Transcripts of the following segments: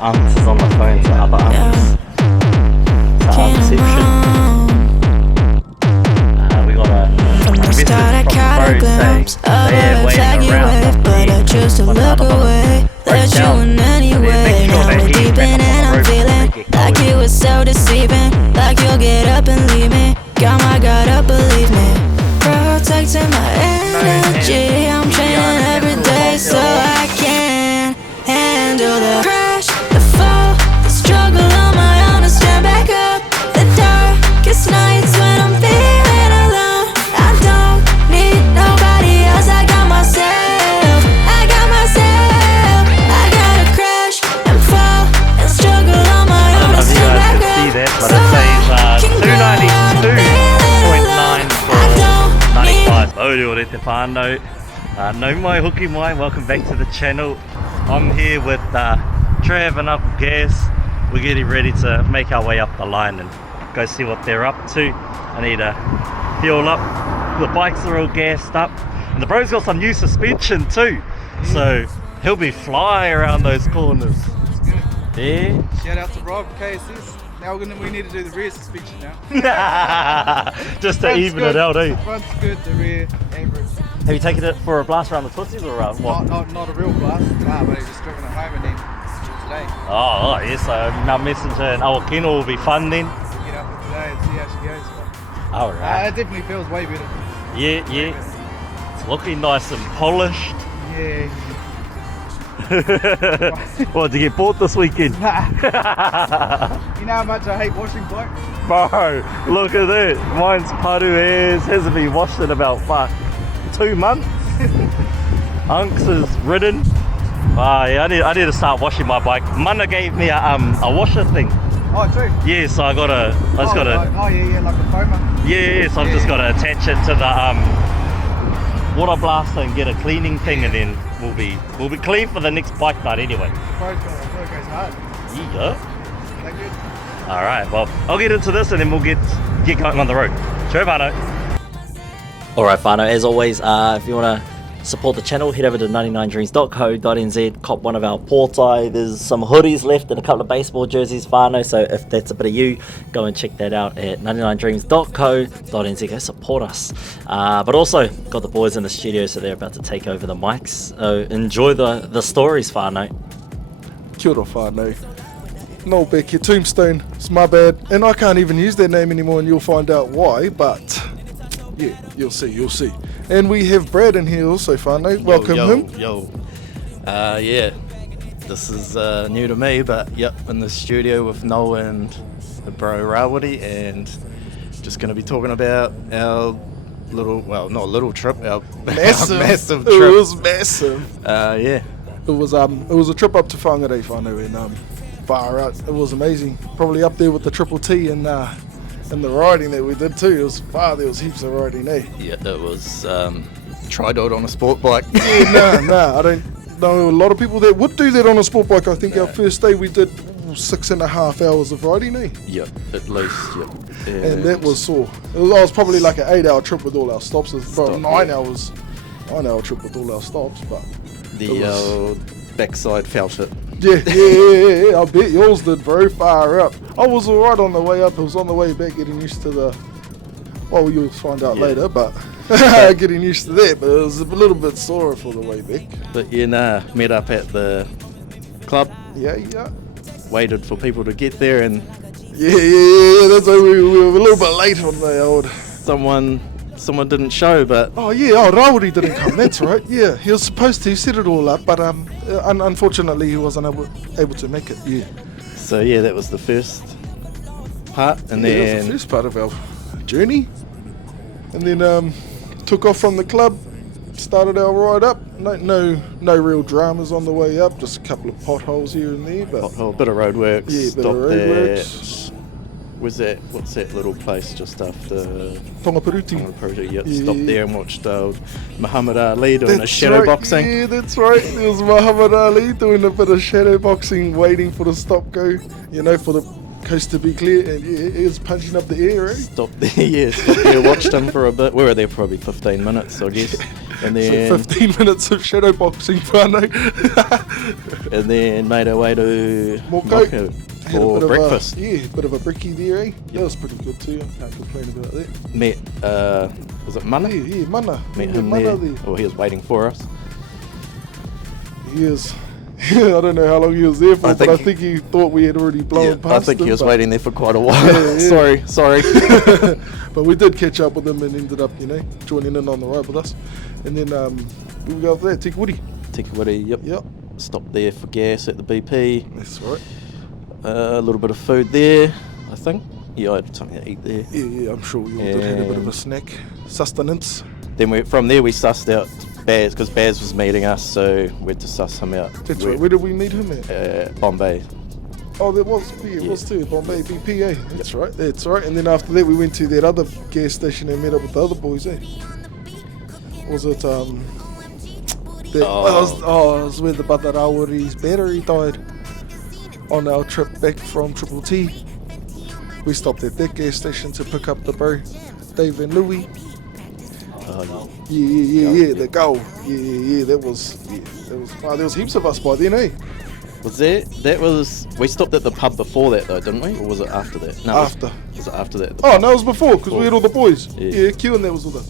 Unks is on the phone to other unks. It's our other section. We got a message from Mauri saying they're waiting around but I choose to look away. Let you in anyway. Now we're deep in and I'm feeling like it was so deceiving. Like you'll get up and leave me. Got my God up, believe me. Protecting my energy. I'm training every day so I can handle the crash, the fall, the struggle on my own to stand back up. The darkest nights when I'm feeling alone. I don't need nobody else. I got myself. I got myself. I gotta crash and fall and struggle on my own to stand back up. See that, but it says 292.9 for 95. Mauri o re te whānau. No mai hoki mai, welcome back to the channel. I'm here with Trav and Uncle Gaz. We're getting ready to make our way up the line and go see what they're up to. I need to fuel up. The bikes are all gassed up. And the bro's got some new suspension too. So he'll be flying around those corners. Yeah. Shout out to Rob, KSS. Now we need to do the rear suspension now. Just to even it out, eh? Front's good, the rear average. Have you taken it for a blast around the twissies or what? Not a real blast, nah, but he's just driven it home and then today. Oh, yes, so our messenger and Awakino will be fun then. We'll get up with today and see how she goes. Alright. It definitely feels way better. Yeah. It's looking nice and polished. Yeah. What, did you get bought this weekend? Nah. You know how much I hate washing bikes? Bro, look at that. Mine's paru as, hasn't been washed in about 2 months. Unks is ridden. Yeah, I need to start washing my bike. Mana gave me a washer thing. Oh, true. Yeah, so I just gotta. Oh yeah, like a foamer. Yeah, so I've just gotta attach it to the water blaster and get a cleaning thing, and then we'll be clean for the next bike night anyway. Bro's got it goes hard. Yeah. That good? All right. Well, I'll get into this and then we'll get going on the road. Sure, whānau. All right, whānau. As always, if you want to support the channel, head over to 99dreams.co.nz, cop one of our portai. There's some hoodies left and a couple of baseball jerseys, whānau, so if that's a bit of you, go and check that out at 99dreams.co.nz. Go support us. But also got the boys in the studio, so they're about to take over the mics. So enjoy the stories, whānau. Kia ora whānau. No, Beck, your tombstone, it's my bad, and I can't even use their name anymore, and you'll find out why, but yeah, you'll see. And we have Brad in here also, whānau. Welcome him. Yeah, this is new to me, but yep, in the studio with Noah and the bro Rawari, and just going to be talking about our not a little trip, our massive trip. It was massive. Yeah. It was a trip up to Whangarei, whānau, and far out. It was amazing. Probably up there with the Triple T and the riding that we did too. It was far. There was heaps of riding, eh? Yeah, it was try do it on a sport bike. Yeah, no, I don't know a lot of people that would do that on a sport bike. I think our first day we did 6.5 hours of riding, eh? Yep, at least, yep. And that was sore. It was probably like an 8-hour trip with all our stops. It was about 9-hour trip with all our stops, but the backside felt it. Yeah. I bet yours did, bro. Far up. I was alright on the way up. It was on the way back getting used to the. Well, you'll find out later, but getting used to that. But it was a little bit sore for the way back. But met up at the club. Yeah. Waited for people to get there, and yeah. That's why we were a little bit late on the old. Someone didn't show, but Rawari didn't come. That's right. Yeah, he was supposed to set it all up, but unfortunately he wasn't able to make it. Yeah. So yeah, that was the first part, and then then that was the first part of our journey, and then took off from the club, started our ride up. No real dramas on the way up. Just a couple of potholes here and there, but bit of roadworks. Yeah, bit of roadworks. What's that little place just after Tongapuruti? Yep, stopped there and watched Muhammad Ali doing a shadow boxing. Yeah, that's right. There was Muhammad Ali doing a bit of shadow boxing, waiting for the stop go, for the coast to be clear, and he was punching up the air, eh? Stopped there, watched him for a bit. We were there probably 15 minutes, I guess. And then so 15 minutes of shadow boxing whānau. and then made our way to Moko. Had a for bit breakfast. Of a bit of a brekkie there, eh? That was pretty good too. I can't complain about that. Met, was it Mana? Yeah, mana. Met Yeah, him mana there. Well, he was waiting for us. He is. I don't know how long he was there for, I but I think think he thought we had already blown past I think him. he was but- waiting there for quite a while. Yeah, yeah. sorry. But we did catch up with him and ended up, joining in on the ride with us. And then we go after that, Tikawiri. Tikawiri, yep. Yep, Stopped there for gas at the BP. that's right. A little bit of food there, I think. Yeah, I had something to eat there. Yeah, I'm sure we all did have a bit of a snack. Sustenance. Then from there we sussed out Baz, because Baz was meeting us, so we had to suss him out. That's right. Where did we meet him at? Bombay. Oh, there was. Yeah, it was too. Bombay BPA. That's right. That's right. And then after that, we went to that other gas station and met up with the other boys, eh? Was it it was where the Batarawari's battery died on our trip back from Triple T. We stopped at that gas station to pick up the bro, Dave and Louie. Yeah, the goal. Yeah, that was. Wow, there was heaps of us by then, eh? Was that was, we stopped at the pub before that though, didn't we? Or was it after that? No, After. Was it after that? Oh, no, it was before, because we had all the boys. Yeah. Yeah, Q and that was all the.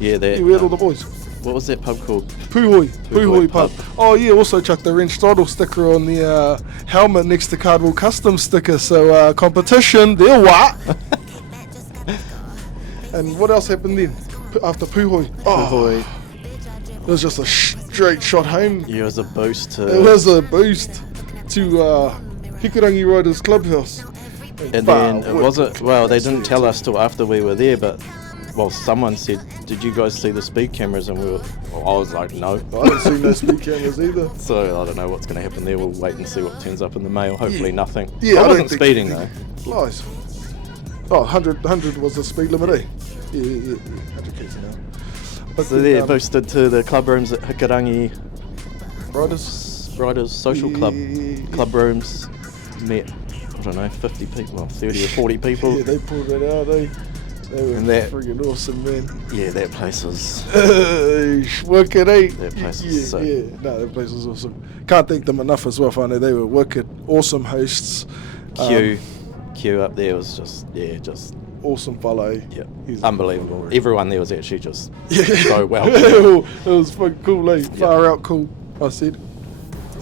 Yeah, that. Yeah, we had all the boys. What was that pub called? Puhoi pub. Oh yeah, also chucked the wrench throttle sticker on the helmet next to Cardwell Custom sticker. So competition, there what? And what else happened then? After Puhoi? Puhoi. It was just a straight shot home. Yeah, it was a boost to. It was a boost to Hikurangi Riders Clubhouse. And then it wasn't. Well, they didn't tell us till after we were there, but. Well, someone said, "Did you guys see the speed cameras?" And I was like, "No." I didn't see no speed cameras either. So I don't know what's going to happen there. We'll wait and see what turns up in the mail. Hopefully Yeah. nothing. Yeah, I I wasn't don't speeding think- though. Lies. Oh, 100 was the speed limit, eh? Yeah. 100 k's an hour. But So then, they're posted to the club rooms at Hikurangi Riders. Social Club Yeah. club rooms. Met, I don't know, 50 people, well, 30 or 40 people. Yeah, they pulled that out, eh? They were And that- friggin' awesome, man. Yeah, that place was. Wicked, eh? That place was yeah, sick. yeah. No, that place was awesome. Can't thank them enough as well, I know they were wicked, awesome hosts. Q up there was just Awesome fellow, eh? yeah, He's unbelievable. Everyone there was actually just Yeah. so well. It was fucking cool, eh? Far out cool, I said.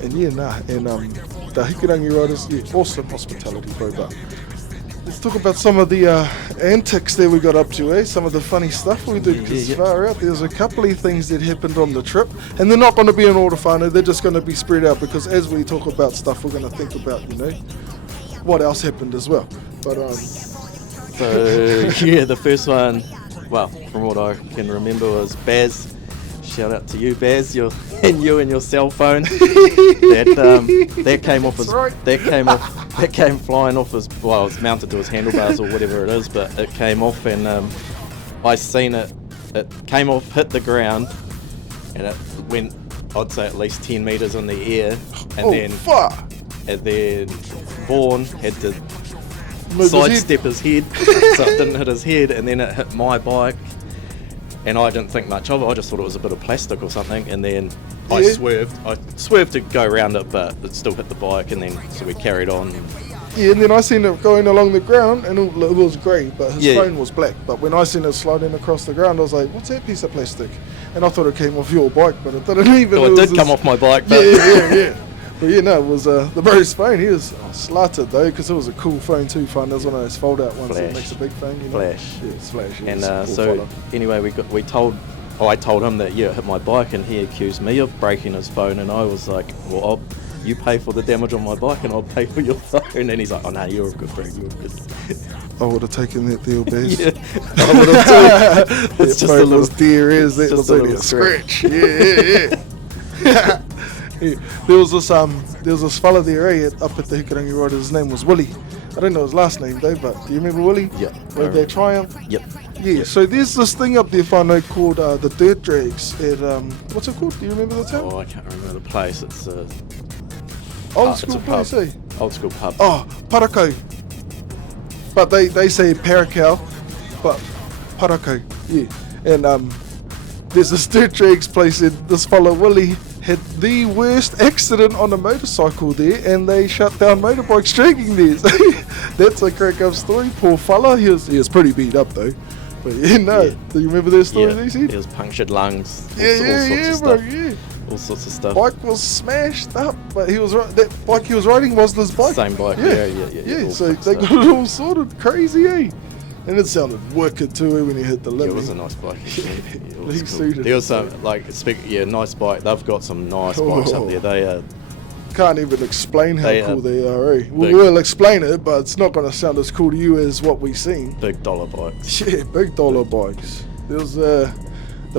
And yeah, and the Hikurangi Riders, yeah, awesome hospitality, bro. But let's talk about some of the antics that we got up to, eh? Some of the funny stuff we did, because Yeah. far out, there's a couple of things that happened on the trip, and they're not going to be in order, whānau, they're just going to be spread out, because as we talk about stuff, we're going to think about, what else happened as well. But So yeah, the first one, well, from what I can remember, was Baz. Shout out to you, Baz. You and your cell phone. That came off his. That's right. That came flying off his. Well, it was mounted to his handlebars or whatever it is, but it came off, and I seen it. It came off, hit the ground, and it went. I'd say at least 10 meters in the air, and fuck! then Vaughan had to Move his head. sidestep his head, so it didn't hit his head, and then it hit my bike, and I didn't think much of it. I just thought it was a bit of plastic or something, and then I Yeah. swerved to go around it, but it still hit the bike, and then so we carried on. Yeah, and then I seen it going along the ground, and it was grey, but his Yeah. phone was black. But when I seen it sliding across the ground, I was like, "What's that piece of plastic?" And I thought it came off your bike, but it didn't even. So it was did come his- off my bike, but Yeah. But yeah, no, it was the bro's phone. He was slatted though, because it was a cool phone too. Fun. It was one of those fold-out ones that Flash. makes a big phone. Flash. Yeah, it's flash. Yeah, And it's a cool so fella. anyway, I told him that it hit my bike, and he accused me of breaking his phone, and I was like, well, you pay for the damage on my bike, and I'll pay for your phone. And he's like, oh no, you're a good friend, you're good. I would have taken that deal, Bez. Yeah, I would have too. It's just a little. was dear as that just was a only a little scratch. Yeah. Yeah. There was this fella there, up at the Hikurangi Riders. His name was Willie. I don't know his last name though, but do you remember Willie? Yeah. With their Triumph. Yep. Yeah. So there's this thing up there, whānau, called the Dirt Drags at what's it called? Do you remember the town? Oh, I can't remember the place. It's a Old it's school a pub. place, eh? Old school pub. Oh, Parakau. But they say Parakau, but Parakau, yeah. And There's this dirt drags place, and this fella Willie had the worst accident on a motorcycle there, and they shut down motorbikes dragging there. So that's a crack up story. Poor fella. He was pretty beat up though. But yeah, no. Yeah. Do you remember that story? Yeah, They said? it was punctured lungs. Yeah, bro. Yeah. All sorts of stuff. Bike was smashed up, but he was that bike he was riding was this bike. Same bike. Yeah. all So fixed they up. got it all sorted. Crazy, eh? And it sounded wicked too when he hit the Yeah, limit. it was a nice bike. It was He cool. suited There was it. some nice bike. They've got some nice bikes up there. They Can't even explain how They, cool they are, eh? big. We'll explain it, but it's not going to sound as cool to you as what we've seen. big dollar bikes. Yeah, big dollar bikes. There was the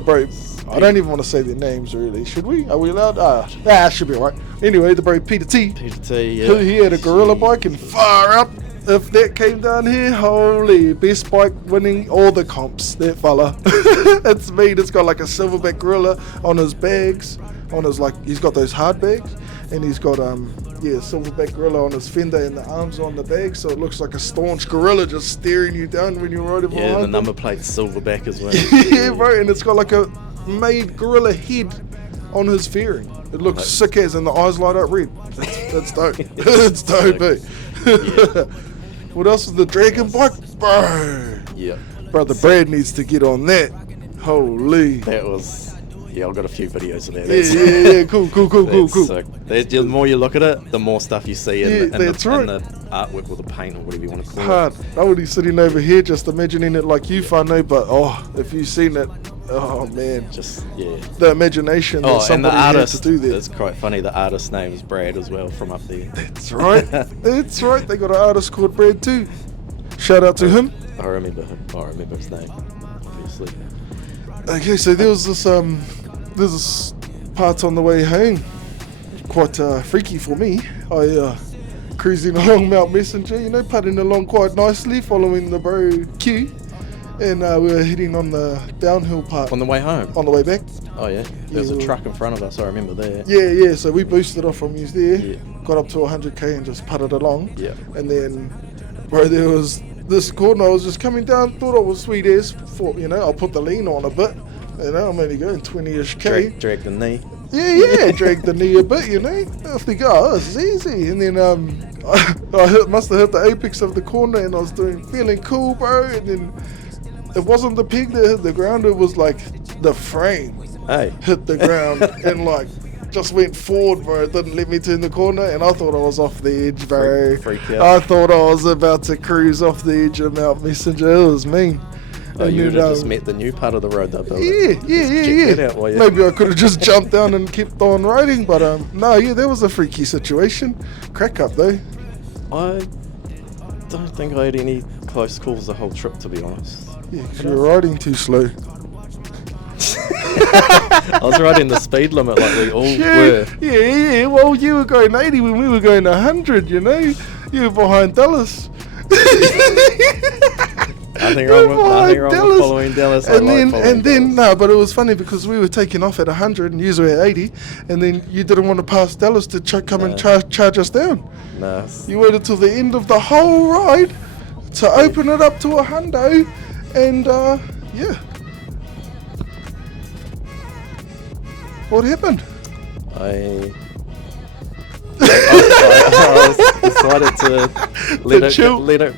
bro. I don't even want to say their names really. Should we? Are we allowed? Should be alright. Anyway, the bro Peter T. Peter T. Yeah. He had a gorilla Jeez. bike and far up. If that came down here, holy, best bike winning all the comps, that fella. It's mean. It's got like a silverback gorilla on his bags, on his he's got those hard bags, and he's got silverback gorilla on his fender and the arms on the bag, so it looks like a staunch gorilla just staring you down when you're riding behind Yeah, the them. number plate's silverback as well. Yeah, bro, and it's got like a made gorilla head on his fairing. It looks sick as, and the eyes light up red. That's dope. It's dope, eh? What else is the dragon bike? Bro. Yeah. Brother Brad needs to get on that. Holy. That was. Yeah, I've got a few videos of that. Yeah. Cool. Sick. The more you look at it, the more stuff you see in the that's right. artwork or the paint or whatever you want to call Hard. it. I would be sitting over here just imagining it like you, whānau, but if you've seen it, oh man. Just, yeah. The imagination that Oh, and the somebody had artist, to do that. it's quite funny, the artist's name is Brad as well from up there. That's right. That's right. They got an artist called Brad too. Shout out to him. I remember him. I remember his name, obviously. Okay, so there was this part on the way home, quite freaky for me. I cruising along Mount Messenger, putting along quite nicely, following the bro Q, and we were heading on the downhill part On the way home? on the way back. Oh, yeah? There was a well- truck in front of us, I remember that. Yeah, so we boosted off from you there, Yeah. got up to 100k and just putted along. Yeah. And then, bro, there was this corner, I was just coming down, thought I was sweet as, thought, I'll put the lean on a bit. I'm only going 20-ish K. Drag the knee. Yeah, drag the knee a bit, Off we go, this is easy. And then I must have hit the apex of the corner and I was feeling cool, bro. And then it wasn't the peg that hit the ground, it was like the frame Hey. hit the ground and just went forward, bro. It didn't let me turn the corner and I thought I was off the edge, bro. Freak out. I thought I was about to cruise off the edge of Mount Messenger. It was mean. Oh, And you would then, have just met the new part of the road they're building. Yeah. check that out while you- Maybe I could have just jumped down and kept on riding, but that was a freaky situation. Crack up though. I don't think I had any close calls the whole trip, to be honest. Yeah, 'cause you were riding too slow. I was riding the speed limit like we all were. Yeah. Well, you were going 80 when we were going 100. You were behind Dallas. Nothing You're wrong behind with Dallas. following Dallas. I And like then, following Dallas. no, but it was funny because we were taking off at 100 and you were at 80, and then you didn't want to pass Dallas to come and charge us down. Nah. You waited till the end of the whole ride to open it up to a hundo, and yeah. What happened? I decided to let it.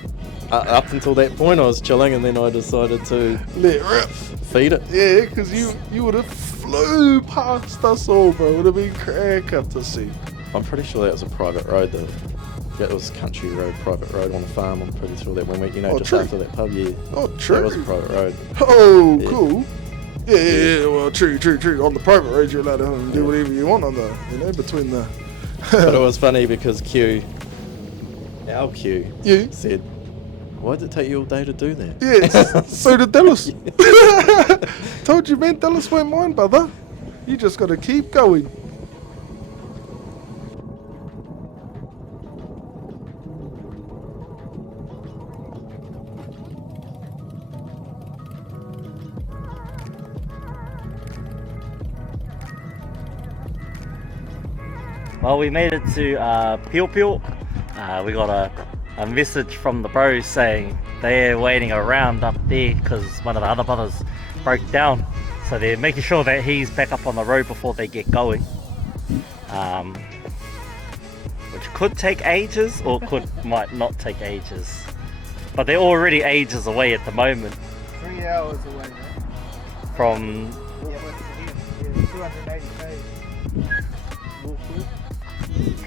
Up until that point, I was chilling, and then I decided to Let it rip. feed it. Yeah, because you would have flew past us all, bro. It would have been crack up to see. I'm pretty sure that was a private road, though. That was country road, private road on the farm. I'm pretty sure that when we, Oh, just true. after that pub, yeah, Oh, that true. was a private road. Oh, Yeah. cool. Yeah, well, true. On the private road, you're allowed to do whatever you want on the, between the... But it was funny because our Q, Yeah. said, "Why did it take you all day to do that?" Yeah, so did Dallas. Told you, man, Dallas won't mind, brother. You just got to keep going. Well, we made it to Pio Pio. We got a message from the bros saying they're waiting around up there because one of the other brothers broke down. So So they're making sure that he's back up on the road before they get going. Which could take ages or might not take ages. But they're already ages away at the moment 3 hours away, man. from... Yeah, 280 k's.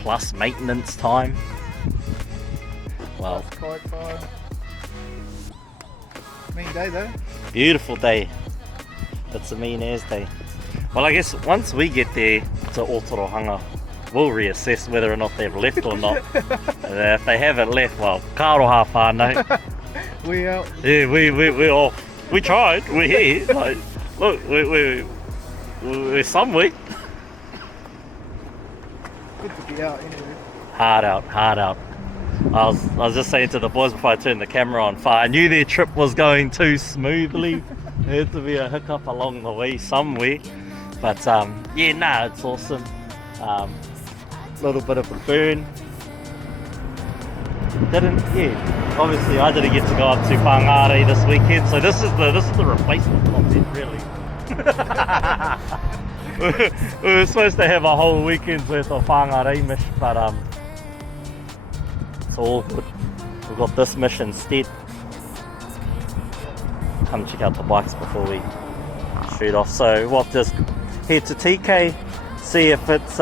plus maintenance time. Well, Kite fire. Mean day though. beautiful day. It's a mean as day. Well, I guess once we get there to Otorohanga, we'll reassess whether or not they've left or not. And if they haven't left, well, ka roha whānau. We out. Yeah, we're off. We tried. We're here. Like, look, we're somewhere. Good to be out anyway. Hard out. I was just saying to the boys before I turned the camera on, I knew their trip was going too smoothly. There had to be a hiccup along the way somewhere. But yeah, nah, it's awesome. Little bit of a burn. Obviously I didn't get to go up to Whangārei this weekend, so this is the replacement content really. We were supposed to have a whole weekend's worth of Whangārei mission, but it's all good. We've got this mission instead. Come check out the bikes before we shoot off. So we'll just head to TK, see if it's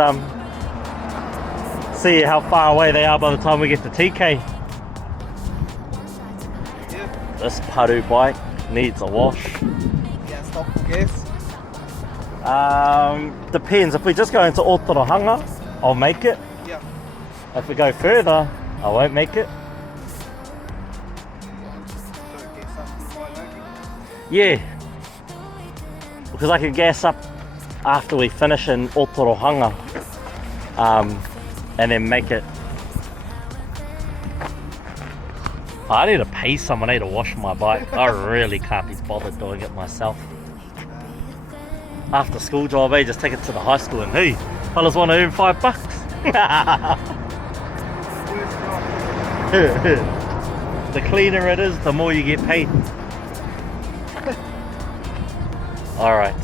see how far away they are by the time we get to TK. Yeah. This Paru bike needs a wash. Yeah, stop for gas. Depends. If we just go into Otorohanga, I'll make it. Yeah. If we go further, I won't make it. So get something quite lucky. Yeah, because I can gas up after we finish in Otorohanga, and then make it. I need to pay someone, I need to wash my bike. I really can't be bothered doing it myself. After school job, just take it to the high school and hey, fellas want to earn $5. Worst job. The cleaner it is, the more you get paid. Alright.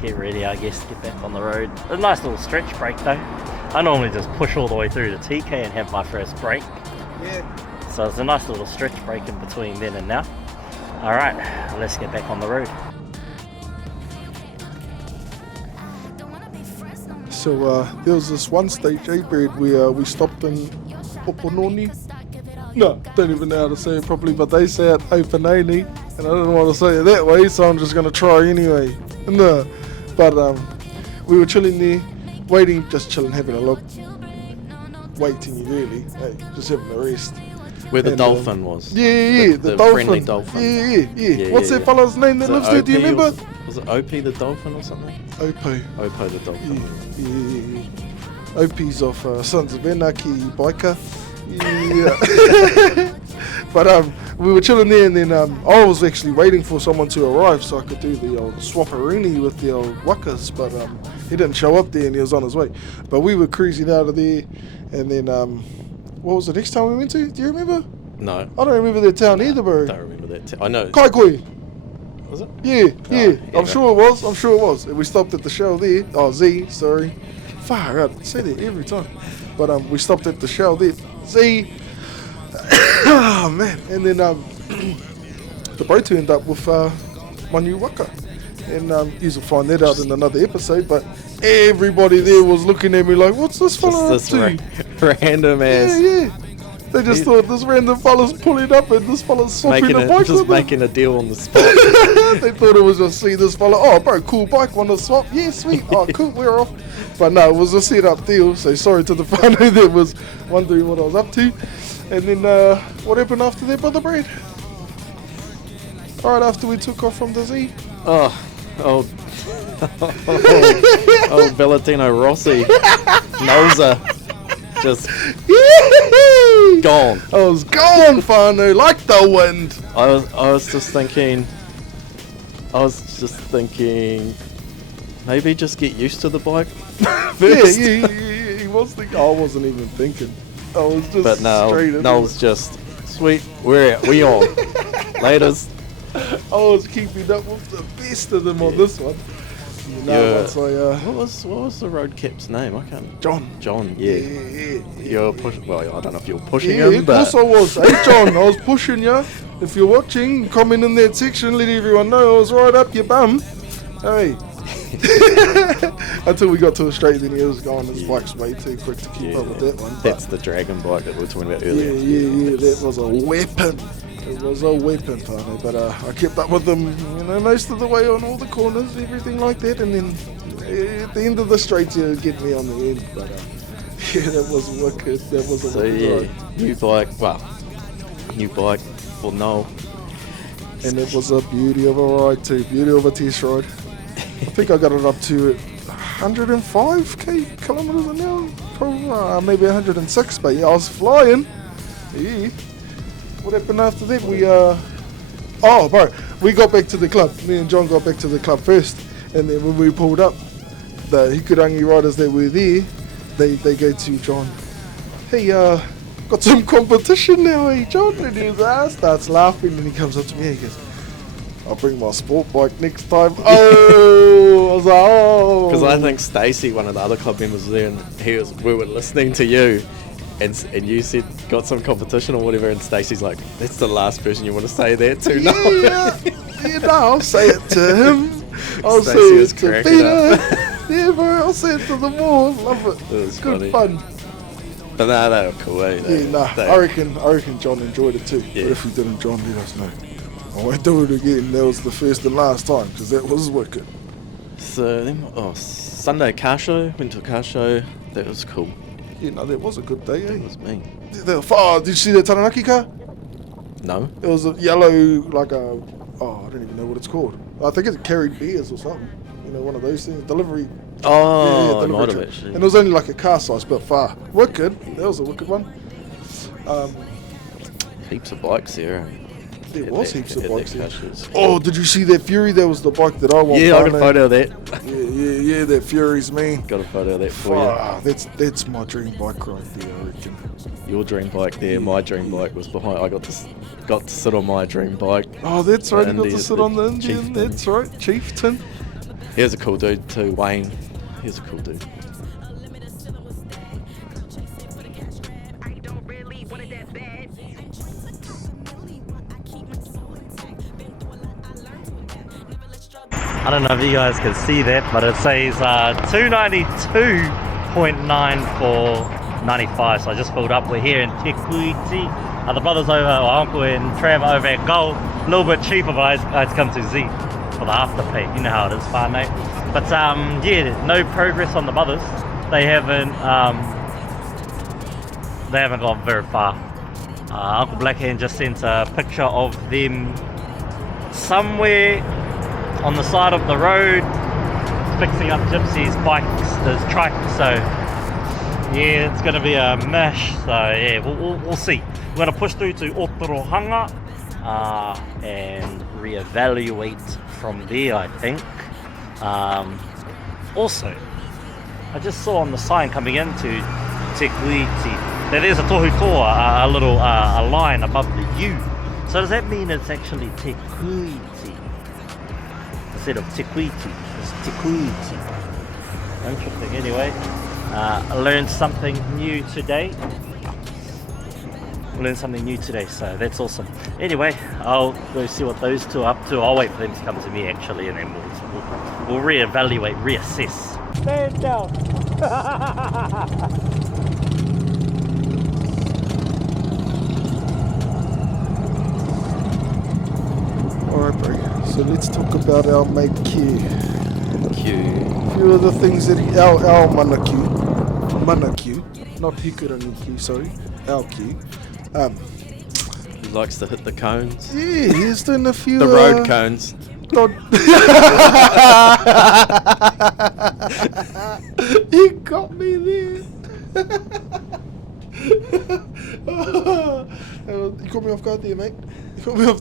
Get ready, I guess, to get back on the road. A nice little stretch break though. I normally just push all the way through to TK and have my first break. Yeah. So it's a nice little stretch break in between then and now. Alright, let's get back on the road. So there was this one stage, Brad, where we stopped in Opononi. No, don't even know how to say it properly, but they say it Opononi, and I didn't want to say it that way, so I'm just going to try anyway. No, but we were chilling there, waiting, just chilling, having a look. Waiting really, hey, just having a rest. Where the And, dolphin was. Yeah, the friendly dolphin. dolphin. Yeah. What's that fella's name that lives there? Do you remember? Was it Opie the dolphin or something? Opo. Opo the dolphin. Yeah. Opie's of Sons of Anarchy biker. Yeah. But we were chilling there, and then I was actually waiting for someone to arrive so I could do the old swapperini with the old wakas, but he didn't show up there and he was on his way. But we were cruising out of there, and then what was the next time we went to? Do you remember? No. I don't remember that town either, bro. I don't remember that. I know. Kaikoi. Was it? Yeah. yeah. I'm sure it was. And we stopped at the shell there. Oh, Z, sorry. Far out. I say that every time. But we stopped at the shell there. Z. Oh, man. And then the boat turned up with my new waka. And you'll find that out in another episode. But everybody there was looking at me like, what's this fella up Just to? this random ass. Yeah. They just thought this random fella's pulling up and this fella's swapping the bikes with them. making a deal on the spot. They thought it was just see this fella. Oh, bro, cool bike, want to swap? Yeah, sweet. Oh, cool, we're off. But no, it was a set-up deal. So sorry to the whānau that was wondering what I was up to. And then what happened after that, Brother Brad? Right after we took off from the Z. Oh, Valentino Rossi, Noza, just gone. I was gone, whānau, like the wind. I was just thinking, maybe just get used to the bike first. Yeah, he was thinking. I wasn't even thinking. I was just But no, straight into Noel's just sweet. We on. Laters. I was keeping up with the best of them on this one. You know, once I, what was the road cap's name? I can't. John. Yeah. Yeah. You're pushing. Well, I don't know if you're pushing Yeah, him, of but course I was. Hey, John, I was pushing you. If you're watching, comment in that section. Let everyone know I was right up your bum. Hey. Until we got to a straight, then he was going. His bike's way too quick to keep up with that one. That's the dragon bike that we were talking about earlier. Yeah. That was a weapon. It was a weapon, partner. But I kept up with them, you know, most of the way on all the corners, everything like that. And then at the end of the straight, he would get me on the end. But yeah, that was wicked. That was a wicked ride. New bike for Noel. And it was a beauty of a ride too. Beauty of a test ride. I think I got it up to 105 kilometers an hour, probably, maybe 106. But yeah, I was flying. Yeah. What happened after that? We got back to the club. Me and John got back to the club first, and then when we pulled up, the Hikurangi riders that were there, they go to John. Hey, got some competition now, hey John? And he starts laughing, and he comes up to me and he goes, I'll bring my sport bike next time. Oh, I was like, oh. Because I think Stacey, one of the other club members was there, and we were listening to you, and you said got some competition or whatever, and Stacey's like, that's the last person you want to say that to. No, I'll say it to him. I'll say Stacey it was to cracking Peter. Yeah, bro, I'll say it to them all. Love it. It was good funny. fun. But nah, they were cool, eh? I reckon John enjoyed it too. Yeah. But if he didn't, John, let us know. I won't do it again. That was the first and last time, because that was wicked. So then, Sunday car show. Went to a car show. That was cool. Yeah, no, that was a good day, eh? It was me. Did you see the Taranaki car? No. It was a yellow, like I don't even know what it's called. I think it carried beers or something. You know, one of those things. Delivery. Oh, delivery it might have truck. actually. And it was only like a car size, but far. Wicked. That was a wicked one. Heaps of bikes there. There was heaps of bikes there. There. Oh, did you see that Fury? That was the bike that I want. Yeah, I got a photo of that. Yeah, that Fury's me. Got a photo of that for you. That's my dream bike right there, I reckon. Your dream bike there. My dream bike was behind. I got to sit on my dream bike. Oh, that's right. You got to India's sit on the Indian. Chieftain. That's right, Chieftain. He was a cool dude too, Wayne. He was a cool dude. I don't know if you guys can see that, but it says 292.9 for 95. So I just filled up. We're here in Te Kuiti. The brothers over, or uncle and Trav over at Gold. A little bit cheaper, but I had to come to Z for the afterpay. You know how it is, whānau. But yeah, no progress on the brothers. They haven't gone very far. Uncle Blackhand just sent a picture of them somewhere on the side of the road fixing up Gypsy's bikes, his trike. So yeah, it's gonna be a mash. So yeah, we'll see. We're gonna push through to Whanga and reevaluate from there, I think. Also, I just saw on the sign coming into Te Kuiti that there's a tohutoa, a little a line above the U. So does that mean it's actually Te Kuiti instead of Te Kuiti? It's Te Kuiti. Interesting. Anyway, I learned something new today. So that's awesome. Anyway, I'll go see what those two are up to. I'll wait for them to come to me actually, and then we'll reevaluate, reassess. Stand down. Alright, bro. So let's talk about our mate Q. A few of the things that our mana Q, not Hikurangi Q, sorry, our Q. He likes to hit the cones. Yeah, he's doing a few. The road cones. You got me there. You caught me off guard there, mate. You caught me off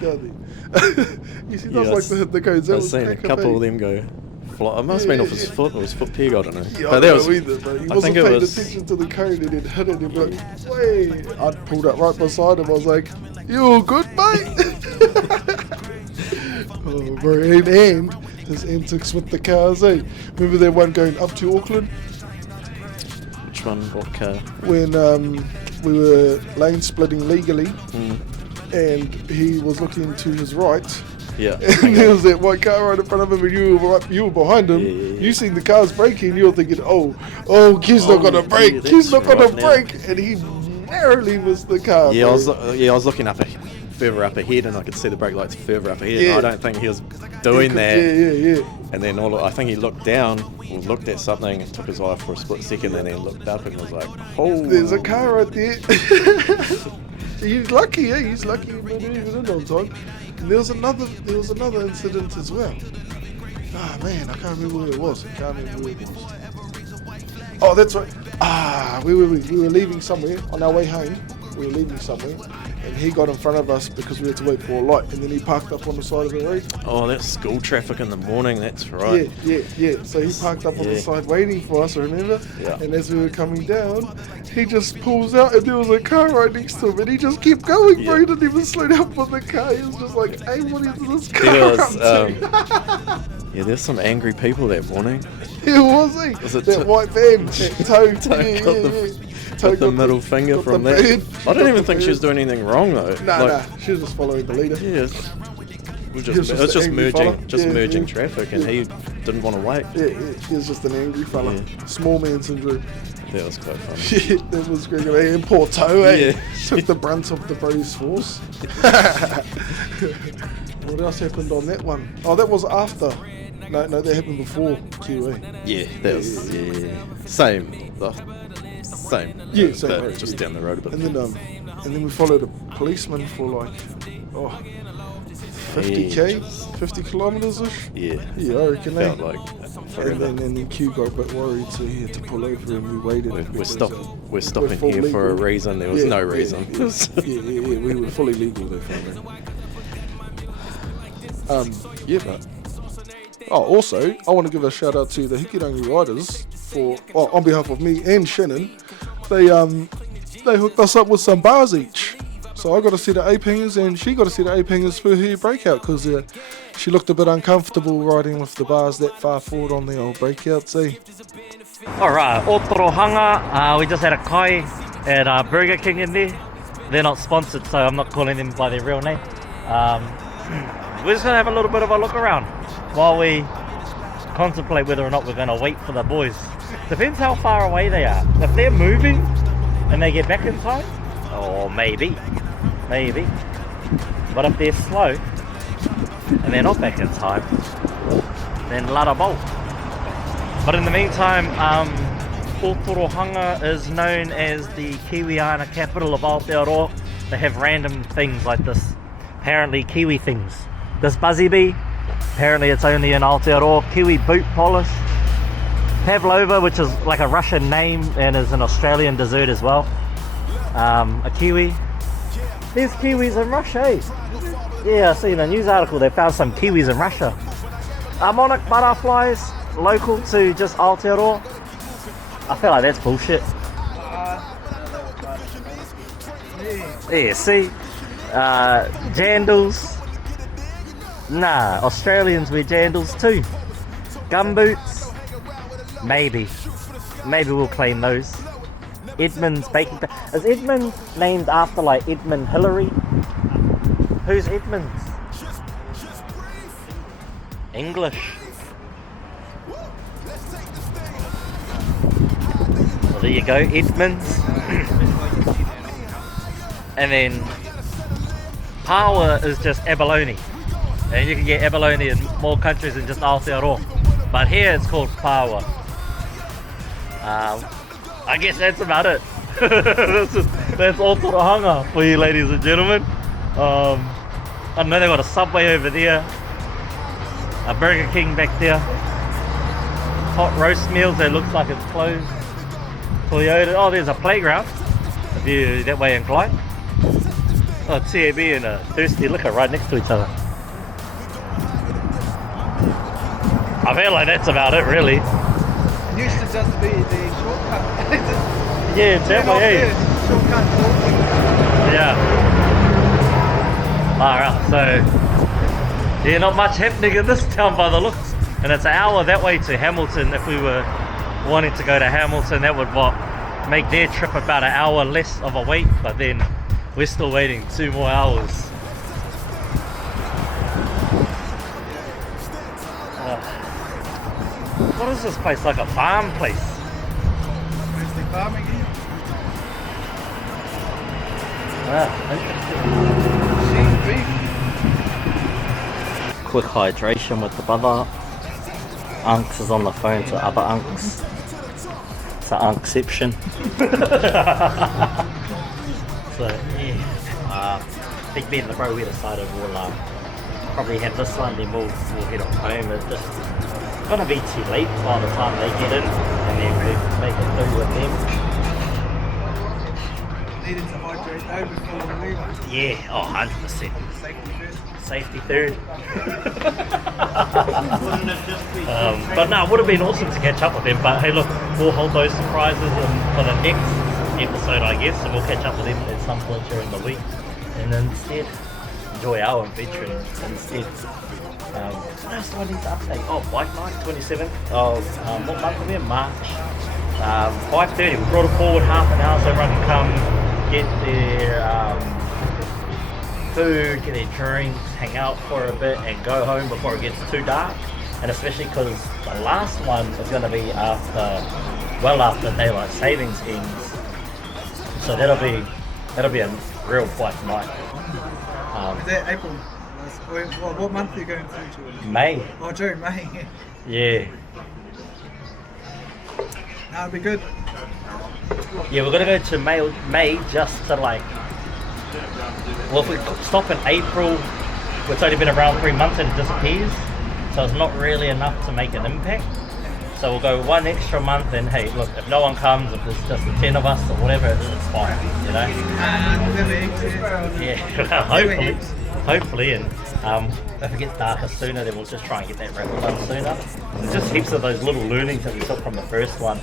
guard there. Yes, he does like to hit the cones. I've seen a couple of them go. It must have been off his foot or his foot peg, I don't know. Yeah, but that was. He wasn't paying attention to the cone and then hit it and be like, wait. I pulled up right beside him. I was like, you all good, mate? Oh, bro, and his antics with the cars, eh? Remember that one going up to Auckland Which one? What car? when we were lane splitting legally, and he was looking to his right, Yeah. and there was that white car right in front of him, and you were behind him. Yeah. You seen the cars braking, you were thinking, oh, Kid's not gonna brake, yeah, Kid's not that's gonna right now. brake, and he narrowly missed the car. Yeah, bro. I was looking further up ahead, and I could see the brake lights further up ahead. Yeah. And I don't think he was doing that. Yeah. And then I think he looked down, or looked at something, and took his eye for a split second, and then looked up and was like, "Oh, There's a car right there." He's lucky, He's lucky he made it even in on time. And there was another incident as well. Ah man, I can't remember where it was. Oh, that's right. We were leaving somewhere on our way home. We were leaving somewhere, and he got in front of us because we had to wait for a light, and then he parked up on the side of the road. oh, that's school traffic in the morning. That's right." Yeah. So he parked up on the Yeah. side waiting for us, remember? Yeah. And as we were coming down, he just pulls out and there was a car right next to him and he just kept going, bro. Yeah. He didn't even slow down for the car. He was just like, hey, what is this He car was, up to? Yeah, there's some angry people that morning. It was he. Was it that white van, that toe. Got the middle finger got from the that. bird. I don't even think she was doing anything wrong though. Nah, she was just following the leader. Yeah, He was it's just an just angry fella. merging Yeah. traffic, and he didn't want to wait. Yeah, he was just an angry fella. Yeah. Small man syndrome. That was quite funny. Shit, that was great. And poor Toe, eh? Yeah. Took the brunt of the bro's force. What else happened on that one? Oh, that was after. No, that happened before QA. Yeah, that was same. Same. Yeah, same but road, just yeah. down the road a bit. And then we followed a policeman for like, 50k, 50 kilometers ish. Yeah. Yeah, I reckon. Eh? Felt like And forever. then Q got a bit worried, so he had to pull over and we waited. We're because, we're stopping full here for a legal. reason. There was Yeah, no yeah, reason. Yeah, we were fully legal there, finally. But also, I want to give a shout out to the Hikirangi riders on behalf of me and Shannon. They hooked us up with some bars each. So I got a set of ape hangers and she got a set of ape hangers for her breakout because she looked a bit uncomfortable riding with the bars that far forward on the old breakouts, eh? Alright, Whanga, we just had a kai at Burger King in there. They're not sponsored, so I'm not calling them by their real name. We're just going to have a little bit of a look around while we contemplate whether or not we're going to wait for the boys. Depends how far away they are. If they're moving and they get back in time, or maybe. But if they're slow and they're not back in time, then lada bolt. But in the meantime, Whanga is known as the Kiwiana capital of Aotearoa. They have random things like this. Apparently Kiwi things. This Buzzy Bee, apparently it's only in Aotearoa. Kiwi boot polish. Pavlova, which is like a Russian name and is an Australian dessert as well. A kiwi. There's kiwis in Russia, eh? Yeah, I see in a news article they found some kiwis in Russia. Monarch butterflies, local to just Aotearoa. I feel like that's bullshit. Yeah, see? Jandals. Nah, Australians wear jandals too. Gumboots. Maybe we'll claim those. Edmund's baking. Is Edmund named after like Edmund Hillary? Who's Edmund's? English. Well, there you go, Edmund's. And then Power is just abalone. And you can get abalone in more countries than just Aotearoa. But here it's called Power. I guess that's about it. That's Whanga for you, ladies and gentlemen. I know they got a Subway over there, a Burger King back there, hot roast meals that looks like it's closed. Toyota. Oh, there's a playground if you're that way inclined. Oh, TAB and a Thirsty Liquor right next to each other. I feel like that's about it, really. Used to just be the shortcut. Yeah, definitely is. Shortcut to Yeah. Alright, so Yeah, not much happening in this town by the looks. And it's an hour that way to Hamilton. If we were wanting to go to Hamilton, that would make their trip about an hour less of a wait, but then we're still waiting 2 more hours. What is this place? Like a farm place? Mostly farming here. Sheep, beef. Quick hydration with the brother. Unks is on the phone to other unks. It's an unkception. So yeah, Big Ben and the bro, we decided we'll probably have this one, then we'll head on home. It's just gonna be too late by the time they get in, and then we make it through with them. Needed to hydrate though before we leave. Yeah, oh, 100%. Safety first. Safety third. But no, it would have been awesome to catch up with them. But hey, look, we'll hold those surprises for the next episode, I guess, and we'll catch up with them at some point during the week. And instead, enjoy our adventure instead. What else do I need to update? Oh, bike night, 27th of what month are we in? March. 5:30. We brought it forward half an hour so everyone can come get their food, get their drinks, hang out for a bit and go home before it gets too dark. And especially because the last one is going to be well after daylight savings ends, so that'll be a real bike night. Is that April? What month are you going through to? May. Oh, June, May. Yeah. That'll be good. Yeah, we're gonna go to May just to like. Well, if we stop in April, it's only been around 3 months and it disappears, so it's not really enough to make an impact. So we'll go 1 extra month, and hey, look, if no one comes, if there's just the 10 of us or whatever, it's fine, you know. Yeah, hopefully, and if it gets darker sooner, then we'll just try and get that raffle done sooner. There's just heaps of those little learnings that we took from the first one.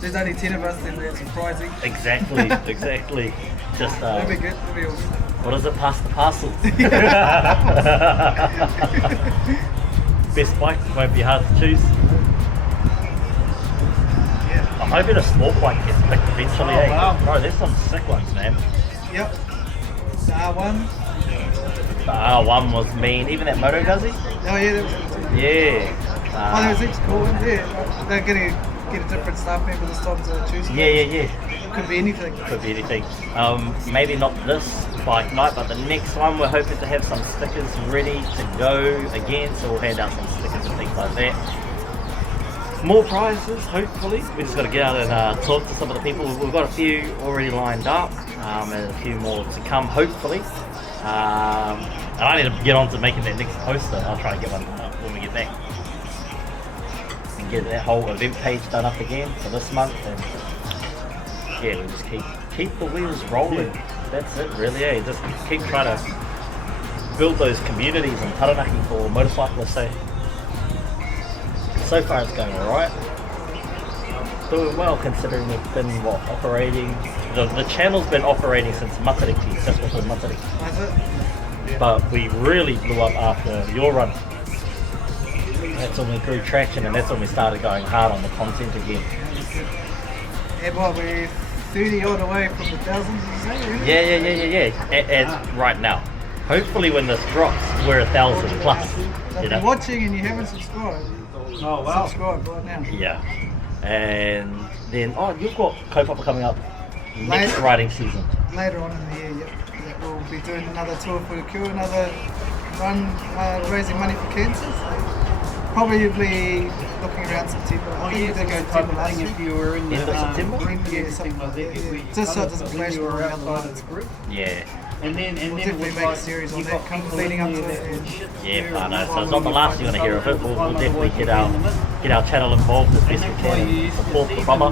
There's only 10 of us, then that's surprising. Exactly. Just That'll be good. That'll be awesome. what is it? Pass the parcel. Best bikes won't be hard to choose. Yeah. I'm hoping a sport bike gets picked eventually. Oh, wow. Bro, there's some sick ones, man. Yep. The R1. The R1 was mean. Even that Moto Guzzi? Oh yeah, that was good too. Yeah. Oh, that was heaps cool. Yeah. They're gonna get a different staff member this time to choose. Yeah. Could be anything. Could be anything. Maybe not this bike night, but the next one we're hoping to have some stickers ready to go again, so we'll hand out some stickers and things like that. More prizes, hopefully. We just got to get out and talk to some of the people. We've got a few already lined up, and a few more to come, hopefully. And I need to get on to making that next poster. I'll try and get one when we get back. And get that whole event page done up again for this month. And yeah, we'll just keep the wheels rolling. That's it, really. Yeah, just keep trying to build those communities in Taranaki for motorcyclists. So far, it's going alright. Doing well considering we've been operating. The channel's been operating since Matariki, just before Matariki. That's it. But we really blew up after your run. That's when we grew traction, and that's when we started going hard on the content again. Yeah, well, we're 30 odd away from the thousands, you say, really? Yeah. And right now. Hopefully when this drops, we're 1,000 plus. So You if know? you're watching and you haven't subscribed, subscribe right now. Yeah. And then, you've got Kaupapa coming up next Later. riding season. Later on in the year, yep. We'll be doing another tour for the Cure, another run raising money for cancer. Probably looking around September. I think we did go September last year. If you were in End of September? Yeah, something like that. Yeah. Just so it doesn't clash with all the other ones. Yeah. And then We'll definitely make a series on that leading up to it. Yeah, I know. So it's not the last you're going to hear of it. We'll definitely get our channel involved as best we can and support the brother.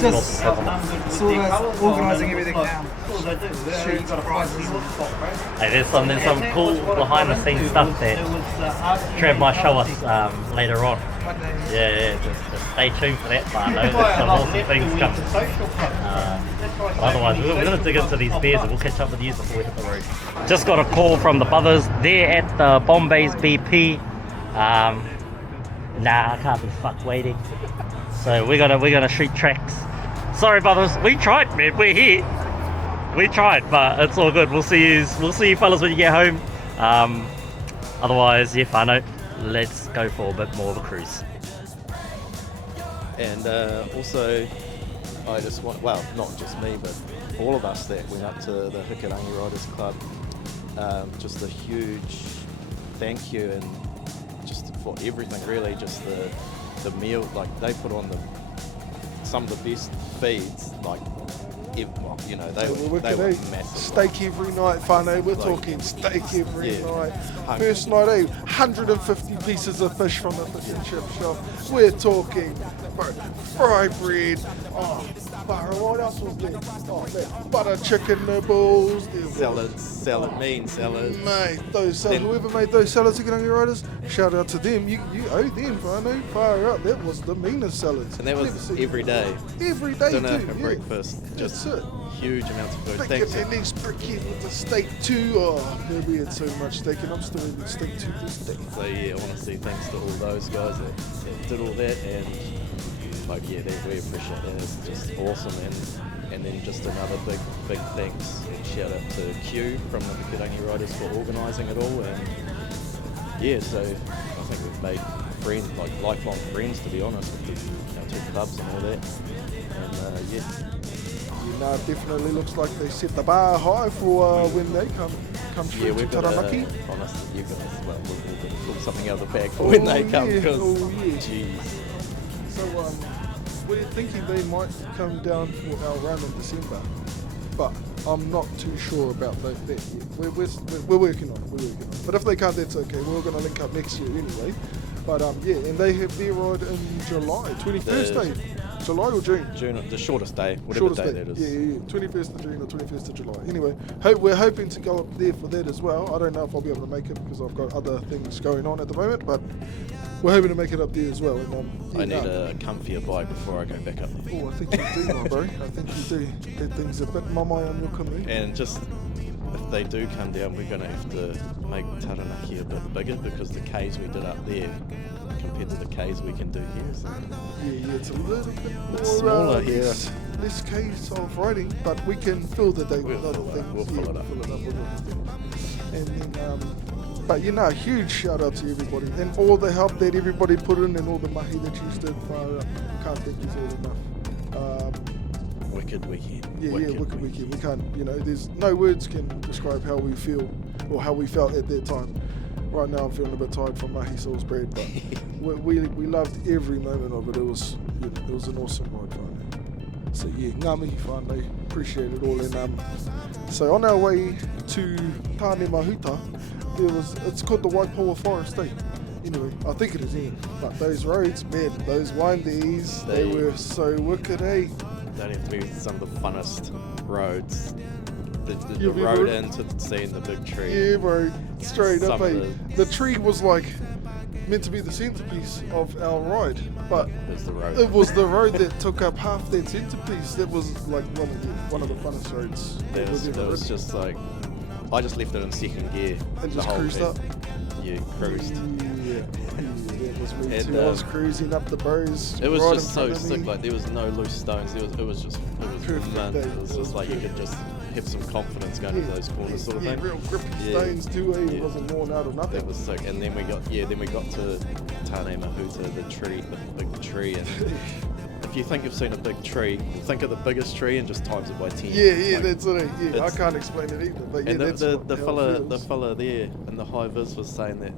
Just sort of organising everything now. Shoots, prizes. Hey, there's some cool behind the scenes stuff that Trev might show us later on. One day. Yeah, just stay tuned for that part. There's some awesome things coming. Otherwise, guys, we're gonna dig into these beers and we'll catch up with you before we hit the road. Just got a call from the brothers. They're at the Bombay's BP. Nah, I can't be fucked waiting. So we're gonna shoot tracks. Sorry, brothers. We tried, man. We're here. We tried, but it's all good. We'll see you fellas when you get home. Otherwise, yeah, whānau. Let's go for a bit more of a cruise. And also, I just want, well, not just me, but all of us that went up to the Hikurangi Riders Club, just a huge thank you, and just for everything really, just the meal, like they put on some of the best feeds, like, you know, they were massive. Steak every night, whānau. We're talking steak every night. First night, 150 pieces of fish from the fish and chip shop. We're talking fry bread. Oh, butter. What else was there? Oh, man. Butter chicken nibbles. Salads, mean salads. Mate, those salads. Whoever made those salads, Hikurangi Riders, shout out to them. You owe them, whānau. Far out. That was the meanest salads. And that was every day. Every day, Dinner too. and breakfast. Just it. Huge amounts of food. Bacon Thanks. and these brickhead with the steak too. Oh, man, we had so much steak, and I'm still eating steak to this day. So yeah, I want to say thanks to all those guys that did all that, and like yeah, we appreciate that. It's just awesome, and then just another big thanks and shout out to Q from the Hikurangi Riders for organising it all, and yeah, so I think we've made friends, like lifelong friends, to be honest, with our two clubs and all that, and yeah. You know, it definitely looks like they set the bar high for when they come through to Taranaki. Honestly, you guys, well, we'll pull something out of the bag for when they come, because, jeez. So, we're thinking they might come down for our run in December, but I'm not too sure about that yet. We're working on it, But if they can't, that's okay. We're going to link up next year anyway. But yeah, and they have their ride in July, 21st day. July or June? June, the shortest day, whatever day that is. Yeah, 21st of June or 21st of July. Anyway, we're hoping to go up there for that as well. I don't know if I'll be able to make it because I've got other things going on at the moment, but we're hoping to make it up there as well. And, I need a comfier bike before I go back up there. Oh, I think you do, my bro. I think you do. That thing's a bit mamai on your canoe. And just, if they do come down, we're going to have to make Taranaki a bit bigger, because the Ks we did up there compared to the Ks we can do here. So. Yeah, it's a little bit more smaller here. Less Ks of riding, but we can fill the day with other things. We'll fill it up. With other things. And then, but you know, huge shout out to everybody and all the help that everybody put in and all the mahi that you did. Can't thank you all enough. Wicked weekend. Wicked weekend. We can't, you know, there's no words can describe how we feel or how we felt at that time. Right now I'm feeling a bit tired from mahi sauce bread, but we loved every moment of it. It was an awesome ride, whānau. So yeah, ngā mihi whānau, appreciate it all. And so on our way to Tāne Mahuta, it's called the Waipoua Forest, eh? Anyway, I think it is in. But those roads, man, those windies, they were so wicked, eh? Don't have to be some of the funnest roads. The road into seeing the big tree. Yeah, bro, straight up, eh? The tree was like meant to be the centerpiece of our ride, but it was the road that took up half that centerpiece. That was like one of the funnest roads. It was just like, I just left it in second gear. And just cruised up? Yeah, cruised. Yeah, that was me too. I was cruising up the bros. It was just so sick, like there was no loose stones. It was perfect. It was just like you could just have some confidence going into those corners, sort of thing. Real grippy stones too, eh? It wasn't worn out or nothing. That was sick. And then we got to Tāne Mahuta, the big tree. And if you think you've seen a big tree, think of the biggest tree and just times it by 10. Yeah, that's it. Yeah, I can't explain it either. But yeah, and that's the fella there in the high vis was saying that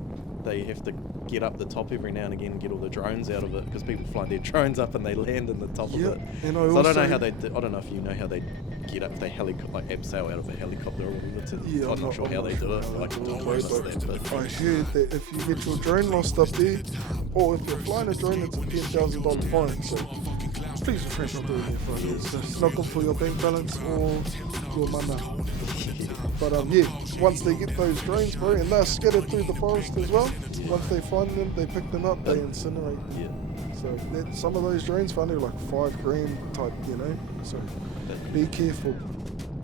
they have to get up the top every now and again and get all the drones out of it, because people fly their drones up and they land in the top of it. And I don't know how they. I don't know if you know how they get up. They like abseil out of a helicopter or whatever. I'm not sure how they do it. I heard that if you get your drone lost up there, or if you're flying a drone, it's a $10,000 fine. So please refrain from doing it, for it's not good for your bank balance or your mana. But yeah, once they get those drones, bro, and they're scattered through the forest as well. Once they find them, they pick them up, they incinerate. Yeah. So some of those drones, they're like $5,000 type, you know. So Be careful.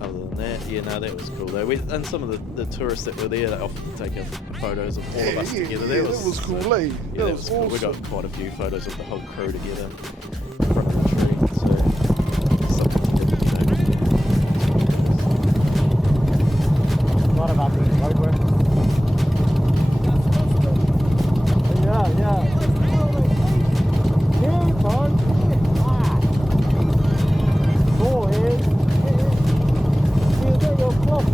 Other than that, yeah, no, that was cool though. And some of the tourists that were there, they offered to take photos of all of us together. That was cool, eh? Yeah, that was cool. We got quite a few photos of the whole crew together in front of the tree. So something to do, you know. A lot of us in road work. Yeah. Yeah, fine. Go ahead. You get your clock.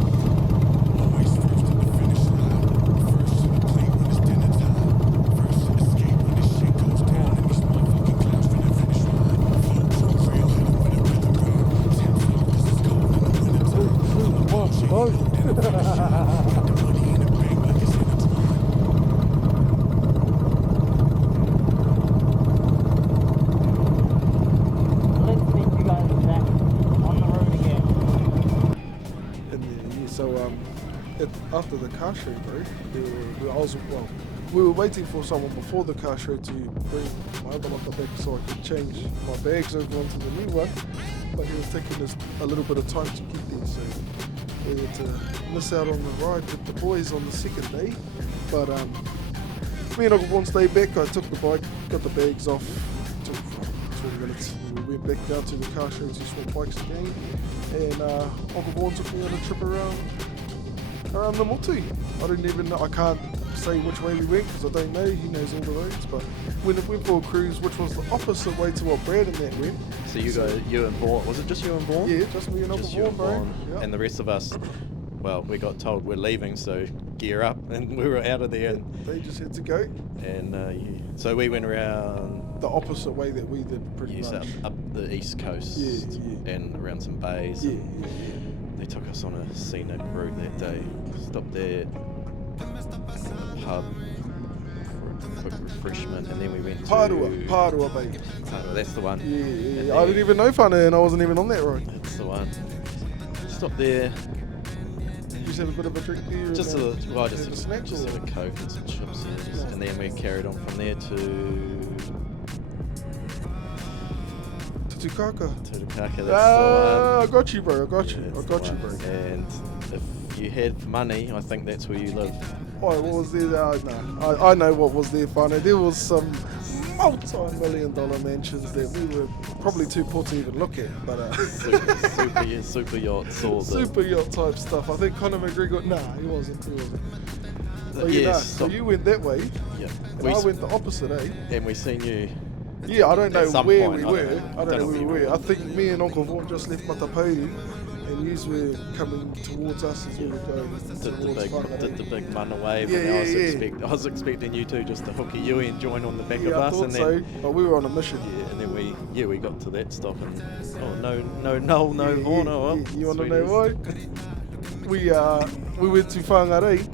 Always first to the finish line. First to the plate when it's dinner time. First to escape when this shit goes down. And these motherfucking clowns finna finish line. Flow too real, hit 'em with a rhythm rhyme. 10 flowers is cold in the winter time. Shit, then I finish shine. Got the money in the bank like it's intertwined. Let's meet you guys back on the road again. And then, yeah, so after the car show, bro, we were waiting for someone before the car show to bring my other locker back so I could change my bags over onto the new one. But it was taking us a little bit of time to get there, so we had to miss out on the ride with the boys on the second day. But me and Uncle Vaughn stayed back. I took the bike, got the bags off. Took 20 minutes. We went back down to the car show to swap bikes again. And Uncle Vaughn took me on a trip around the Motu. I didn't even know. I can't say which way we went because I don't know. He knows all the roads. But we went for a cruise, which was the opposite way to what Brad and that went. So you and Vaughn, was it just you and Vaughn? Yeah, just me and Uncle Just you Vaughn, and bro. Vaughn. Yeah. And the rest of us, well, we got told we're leaving, so gear up, and we were out of there. They just had to go And so we went around the opposite way that we did, pretty yes, much. up the east coast Yeah. and around some bays. Yeah, And they took us on a scenic route that day. Stopped there in the pub for a quick refreshment, and then we went to Pārua, baby. Pārua, that's the one. Yeah. I didn't even know whānau and I wasn't even on that road. That's the one. Stopped there. Just have a bit of a drink there. Just and, a have a snack just or- had a Coke and some chips, and then we carried on from there to Tukaka. Tukaka. That's I got you, bro. I the got one. you. Yeah, I that's got the you, one. bro. And if you had money, I think that's where you live. Oh, what was there? No. I know what was there, whānau. There was some multi-million-dollar mansions that we were probably too poor to even look at. But super yachts, all the super yacht type stuff. I think Conor McGregor. Nah, he wasn't. Oh, yes. So you went that way, Yeah. and I went the opposite, eh? And we seen you. Yeah, I don't know At some where point, we I don't were. know. I don't know where we were. I think me and Uncle Vaughn just left Matapodi, and you were coming towards us as we were going Did towards the Whanga. big mana wave, Yeah, and yeah. I was expecting you two just to hook a Yui and join on the back of Yeah, I us, thought and so, then but we were on a mission. and then we got to that stop, and no Vaughn, You want to know why? We went to Whangare,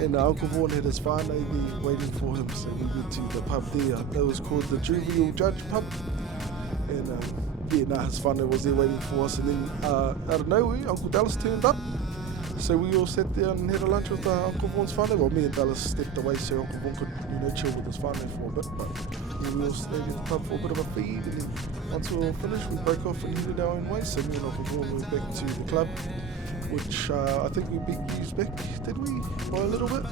and Uncle Vaughn had his whānau there waiting for him, so we went to the pub there. It was called the Juvenile Judge Pub, and his whānau was there waiting for us, and then out of nowhere, Uncle Dallas turned up. So we all sat down and had a lunch with Uncle Vaughn's whānau. Well, me and Dallas stepped away so Uncle Vaughn could, chill with his whānau for a bit. But we all stayed in the pub for a bit of a feed, and then once we were all finished, we broke off and headed our own way. So me and Uncle Vaughn went back to the club, which I think we beat Hughes back, did we? By a little bit?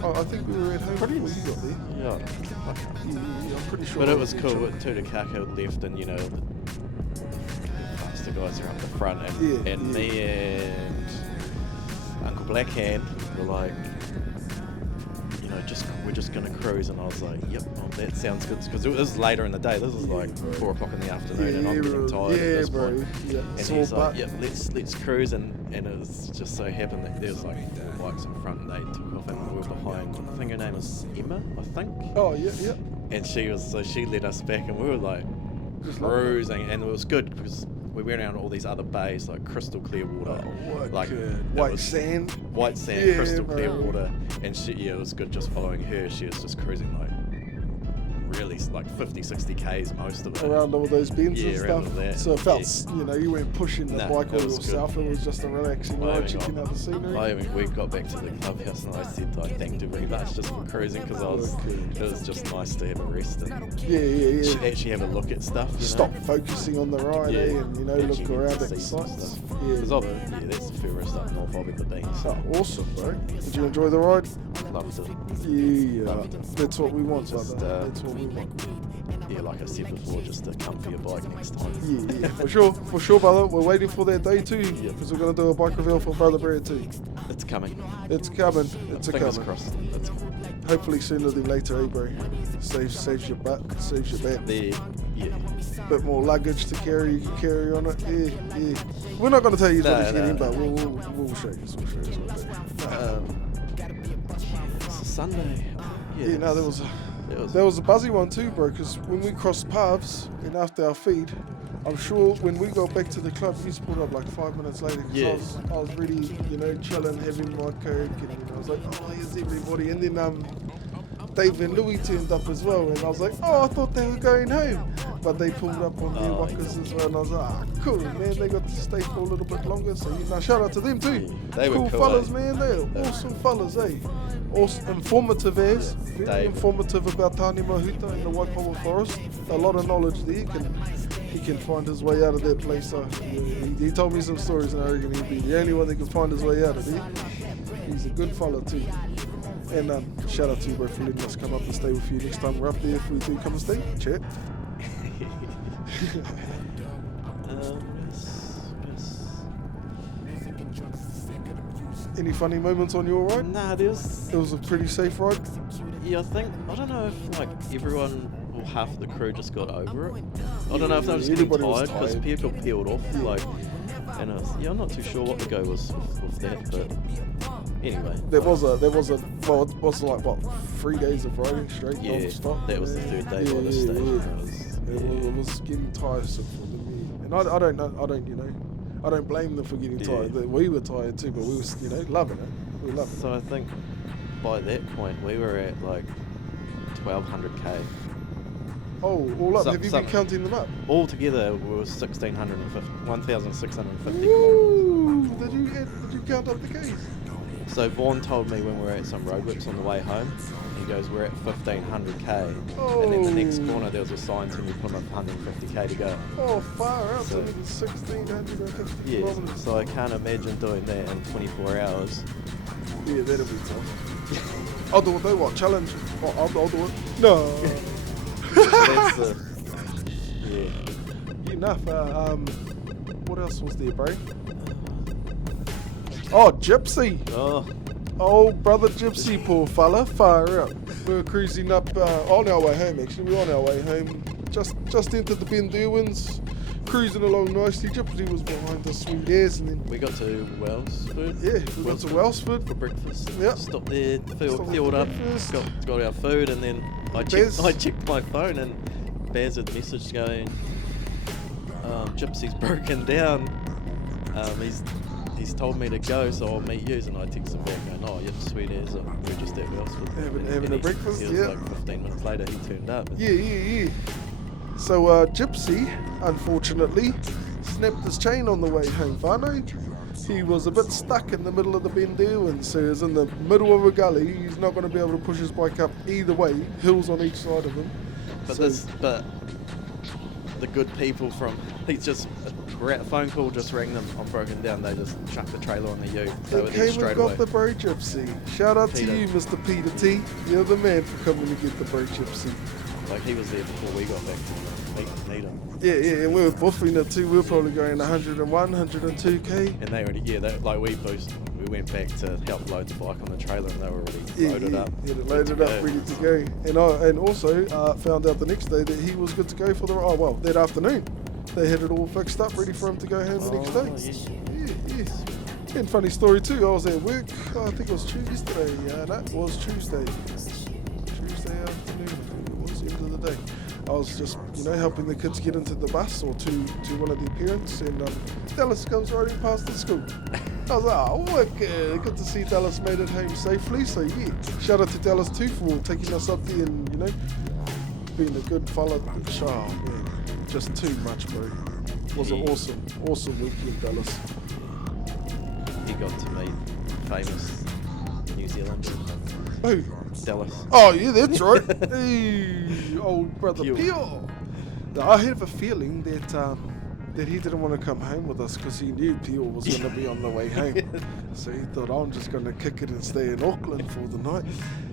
Oh, I think we were at home before you got there. Yeah. Yeah, I'm pretty sure. But it we was were cool. drunk. Tutakaka left, and the faster guys are up the front, and Yeah. me and Uncle Blackhand were like, we're just gonna cruise, and I was like, yep, that sounds good, because it was later in the day. This was like 4 o'clock in the afternoon, and I'm getting tired at this point. Yeah, And sore he's butt. like, yep, let's cruise, and it was just so happened that there was like 4 bikes in front, and they took off, and we were behind. I think her name was Emma, I think. Oh, yeah. And she led us back, and we were like Just like cruising, and it was good because we went around all these other bays, like crystal clear water, like it white was sand. white sand, Yeah, crystal clear bro. water, and it was good just following her. She was just cruising like really like 50, 60 Ks most of it. around all those bends Yeah, and around stuff. all that, So it felt, yeah. you know, you weren't pushing the Nah, bike all it was yourself. good. It was just a relaxing I ride, even checking out the scenery. we got back to the clubhouse and I said I thanked her very much just for cruising because it was just nice to have a rest and Yeah. actually have a look at stuff. You Stop know? focusing on the ride, Yeah. and you know, Actually look get around to at the see some sights. stuff. Yeah. 'Cause that's the furthest up north I've ever been. So Oh, awesome, bro. Did you enjoy the ride? loved it. Yeah, Loved it. that's what we want, Just, brother. That's what we want. Yeah, like I said before, just to come for your bike next time. Yeah, for sure, brother. We're waiting for that day too, because we're gonna do a bike reveal for Brother Brad too. It's coming. It's coming. It's a Fingers coming. crossed. It's coming. Hopefully sooner than later, eh, bro? Saves your butt, saves your back. There, yeah. Bit more luggage to carry. You can carry on it. Yeah. We're not gonna tell you what he's getting, but we'll show you. We'll show you. It's a Sunday. Yeah, no, it was there was a buzzy one too, bro. Because when we crossed paths and after our feed, I'm sure when we got back to the club, you pulled up like 5 minutes later. 'Cause Yeah. I was really, chilling, having my coke, and I was like, oh, here's everybody. And then Dave and Louis turned up as well, and I was like, oh, I thought they were going home, but they pulled up on their walkers as well, and I was like, cool, man. They got to stay for a little bit longer, so shout out to them too. Yeah, they were cool cool, fellas, eh? man. They're awesome fellas, eh? Awesome, informative as, very Dave. informative about Tāne Mahuta and the Waipawa Forest. A lot of knowledge there. He can find his way out of that place. So he told me some stories, and I reckon he'd be the only one that can find his way out of there. He's a good fella too. And shout out to you, bro, for letting us come up and stay with you next time we're up there. If we do come and stay, chat. Any funny moments on your ride? Nah, there was. It was a pretty safe ride. Yeah, I don't know if like everyone or half of the crew just got over it. I don't know if they were just getting Everybody was tired because tired. people peeled off. Like, and I'm not too sure what the go was with that, but anyway. There was well, it was like what 3 days of riding straight Yeah, non-stop. that was the third day by this stage. It was getting tiresome for them, and I don't blame them for getting tired. We were tired too, but we was loving it. We were loving it. So I think by that point we were at like 1200 k. Oh, all up. Have you Some- been counting them up? All together we were 1,650 kilometers. Woo! Did you count up the Ks? So Vaughn told me when we were at some road whips on the way home, he goes, we're at 1,500 k, and then the next corner there was a sign telling you put up 150 k to go. Oh, far out. So So- 1,650 Yeah, kilometers. so I can't imagine doing that in 24 hours. Yeah, that'll be tough. I'll do it though. What challenge? I'll do it. No. So that's the Enough. What else was there, bro? Oh, Gypsy. Oh, brother Gypsy, poor fella. Fire up. We were cruising up on our way home. Actually, we were on our way home. Just entered the Ben Derwins, cruising along nicely. Gypsy was behind us, sweet as, and then we got to Wellsford. yeah, we got to Wellsford. for breakfast. Yep. Stopped there, Stopped filled for up, breakfast. got our food, and then I Baz? checked my phone, and Baz had messaged going, Gypsy's broken down. He's told me to go, so I'll meet you. And I texted him back going, oh, yep, sweet as. We're just at Wellsford. Having a breakfast, He was yeah. like 15 minutes later, he turned up. And Yeah. So Gypsy, unfortunately, snapped his chain on the way home, whānau. He was a bit stuck in the middle of the Ben Derwin, so he was in the middle of a gully. He's not going to be able to push his bike up either way, hills on each side of him. But So- the good people we're at a phone call, just rang them. I'm broken down. They just chucked the trailer on the ute. They were They there came straight and got away. the bro Gypsy. Shout out Peter. to you, Mr. Peter T. You're the man for coming to get the bro Gypsy. Like he was there before we got back to meet him. Yeah, and we were buffing it too. We were probably going 101, 102k. And they already, we went back to help load the bike on the trailer, and they were already loaded up. Yeah, loaded up, ready to go. And also found out the next day that he was good to go for that afternoon. They had it all fixed up, ready for him to go home the next day. Yeah. And funny story too, I was at work, I think it was yesterday. That was Tuesday. Tuesday afternoon, I think it was, end of the day. I was just, helping the kids get into the bus or to one of their parents, and Dallas comes riding past the school. I was like, oh, wicked. Good to see Dallas made it home safely. So yeah, shout out to Dallas too for taking us up there and been a good follow. Oh man, just too much, bro. Was an awesome weekend, Dallas. He got to meet famous New Zealander. Who? Dallas. Oh yeah, that's right. Hey, old brother Pio. Pio. Now, I have a feeling that he didn't want to come home with us because he knew Pio was going to be on the way home. So he thought, I'm just going to kick it and stay in Auckland for the night,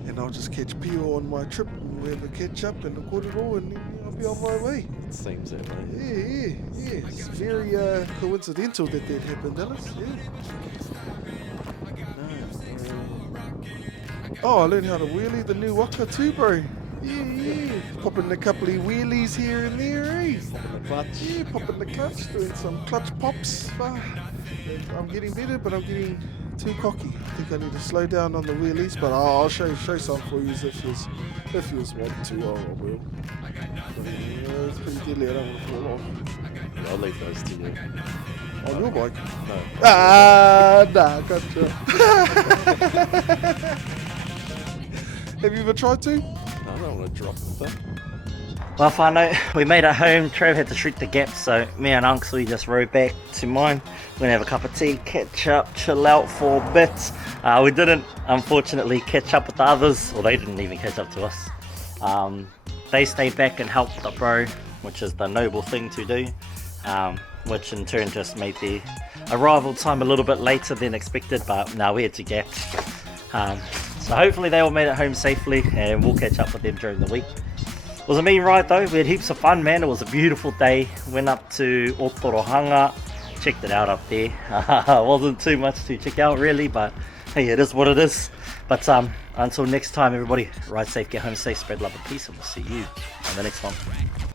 and I'll just catch Pio on my trip, and we'll have a catch up and record it all, and then I'll be on my way. It seems that way. Yeah. It's very coincidental that happened, Dallas. Yeah. Oh, I learned how to wheelie the new whaka too, bro. Yeah. Popping a couple of wheelies here and there, eh? Clutch. Yeah, popping the clutch, doing some clutch pops. I'm getting better, but I'm getting too cocky. I think I need to slow down on the wheelies, but I'll show some for you if you want to. I will. But, it's pretty deadly. I don't want to fall off. I'll leave those to you. On your bike? No. Nah, gotcha. Have you ever tried to? I don't want to drop them. Well, whānau, we made it home. Trev had to shoot the gap, so me and Unks, we just rode back to mine. We're gonna have a cup of tea, catch up, chill out for a bit. We didn't, unfortunately, catch up with the others, or they didn't even catch up to us. They stayed back and helped the bro, which is the noble thing to do, which in turn just made the arrival time a little bit later than expected, but no, we had to gap. So hopefully they all made it home safely, and we'll catch up with them during the week. It was a mean ride though. We had heaps of fun, man. It was a beautiful day. Went up to Whanga, checked it out up there. Wasn't too much to check out really, but hey, it is what it is. But until next time, everybody, ride safe, get home safe, spread love and peace, and we'll see you on the next one.